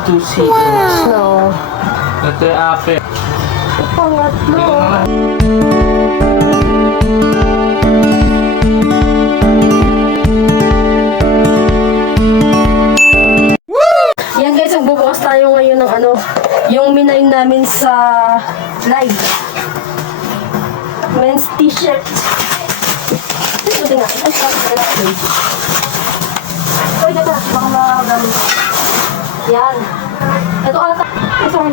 Stussy. No. Ito yung ape. Pangatlo. Yan guys, magbubukas tayo ngayon ng ano, yung minain namin sa live. Men's t-shirt. Ito nga. Ay, sorry ka baka magamit. Yan. Ito ata. Ay, sorry.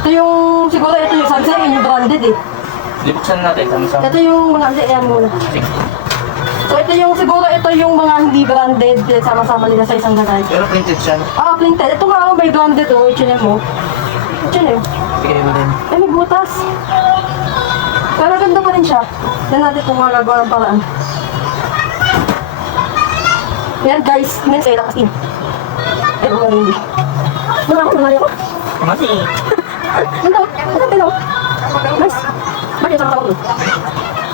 Ito yung, siguro ito yung sabi sa'yo, yung branded eh. Lipuksan natin. Sama-sama. Ito yung mga, ayan muna. So ito yung, siguro ito yung mga hindi branded, sama-sama nila sa isang gagay. Pero printed siya. Ah, printed. Ito nga, may branded oh, i-chine mo. I-chine mo. Bigay mo din. Ay, may butas. Pero ganda pa rin siya. Yan natin kung magagawa ng paraan. Yan guys, men's ay lakas in. Ay, mga hindi. Mga ako. Mati. Ganda, ganda. Nice. Bakit yung sarap ako?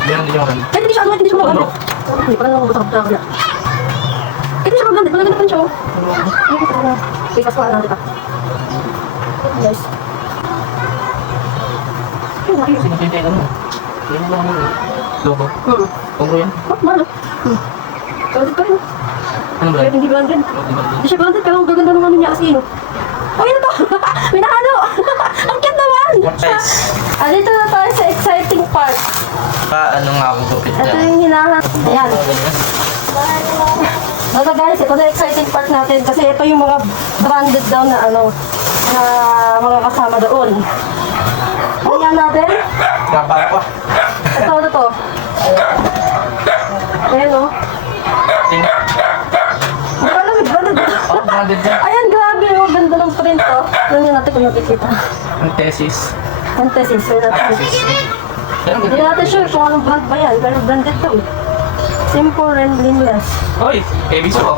Yan, hindi naman. Kahit hindi siya ano, hindi siya maganda. Hindi, parang nabubusap na ako yan. Kahit hindi siya maganda, maganda pa rin siya. Okay, paskuhan natin pa. Guys. Sino pintay ka mo? Yan lang mo. Logo. Logo yan? Oh, malo. Branded pa rin. Ano ba? Kahit hindi branded. Hindi siya branded, pero ang gaganda ng ano niya kasi yun. Oh, yun ito! May nakano! Ang cute naman! What size? Dito na tayo sa exciting part. Ano nga akong gupit Ito niya? yung hinahanap. Ayan. So guys, ito na exciting part natin kasi ito yung mga branded daw na ano, na mga kasama doon. Ayan natin. Kapal ko. Ito to. Ayan o. Tingnan. Hindi ko alam, branded. Oh, branded yan. Ayan, grabe o. Ganda ng print to. Tignan natin kung nakikita. Ang tesis. Antesis, so natin. Pero Hindi natin sure kung anong brand ba yan, pero branded to. Simple and blameless. Hoy, Ebiso ko.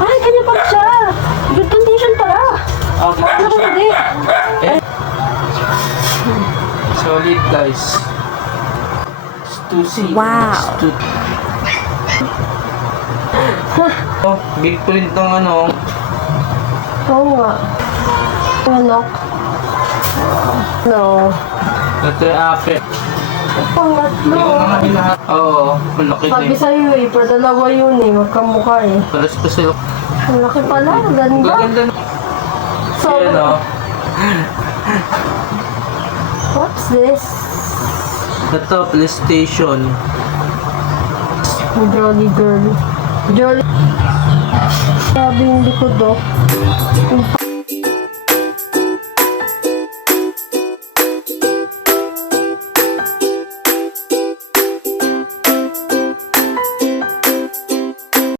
Ay, kanya pa siya. Good condition pala. Okay. Ano ko hindi? Solid guys. Stussy. Wow. Oh, big print ng ano. Oo nga. Ano? No. Ito yung ape. Pangatlo. Yung mga hinahat. Oo, malaki Sabi din. sa'yo eh, pero dalawa yun eh, magkamukha eh. Paras pa sila. Ang laki pala, ganda. Gaganda na. So, Yan o. what's this? Ito, PlayStation. Jolly girl. Jolly. Sabi yung likod oh.